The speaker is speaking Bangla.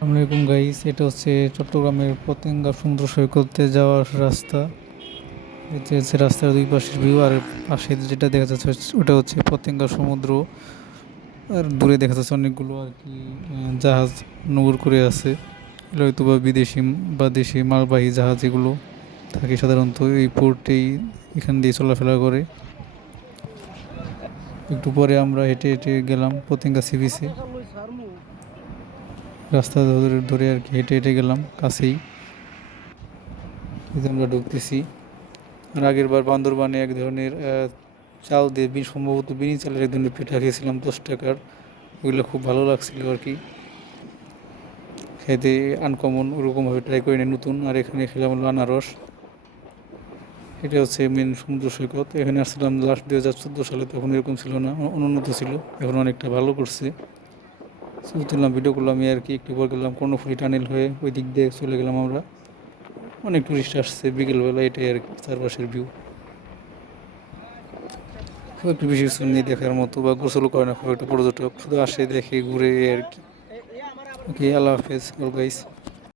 আসসালামাইকুম গাইস, এটা হচ্ছে চট্টগ্রামের পতেঙ্গা সমুদ্র সৈকতে যাওয়ার রাস্তা। এতে হচ্ছে রাস্তার দুই পাশের ভিউ, আর পাশে যেটা দেখা যাচ্ছে ওটা হচ্ছে পতেঙ্গা সমুদ্র। আর দূরে দেখা যাচ্ছে অনেকগুলো আর কি জাহাজ নোঙর করে আছে। এগুলো হয়তো বা বিদেশি বা দেশি মালবাহী জাহাজ, এগুলো থাকে সাধারণত এই পোর্টেই, এখান দিয়ে চলাফেরা করে। একটু পরে আমরা হেঁটে হেঁটে গেলাম পতেঙ্গা সি বিচে। রাস্তা ধরে ধরে আর কি হেঁটে হেঁটে গেলাম কাছেই, এই যে আমরা ঢুকতেছি। আর আগের বার বান্দরবানে এক ধরনের চাল দিয়ে সম্ভবত বিনি চালের এক ধরনের পিঠা খেয়েছিলাম 10 টাকার। ওইগুলো খুব ভালো লাগছিল আর কি খেতে, আনকমন ওরকমভাবে ট্রাই করি না, নতুন। আর এখানে খেলাম হলো আনারস। এটা হচ্ছে মেন সমুদ্র সৈকত। এখানে আসছিলাম লাস্ট 2014 সালে, তখন এরকম ছিল না, অনুন্নত ছিল। এখন অনেকটা ভালো করছে। ছবি তুললাম, ভিডিও করলাম এই আর কি। একটু পর গেলাম কর্ণফুলী টানেল হয়ে, ওই দিক দিয়ে চলে গেলাম আমরা। অনেক টুরিস্ট আসছে বিকেলবেলা, এটাই আর কি চারপাশের ভিউ। খুব একটা বেশি কিছু নেই দেখার মতো, বা গোসল করে না খুব একটা পর্যটক, শুধু আসে দেখে ঘুরে আর কি। ওকে, আল্লাহ হাফেজ অল গাইস।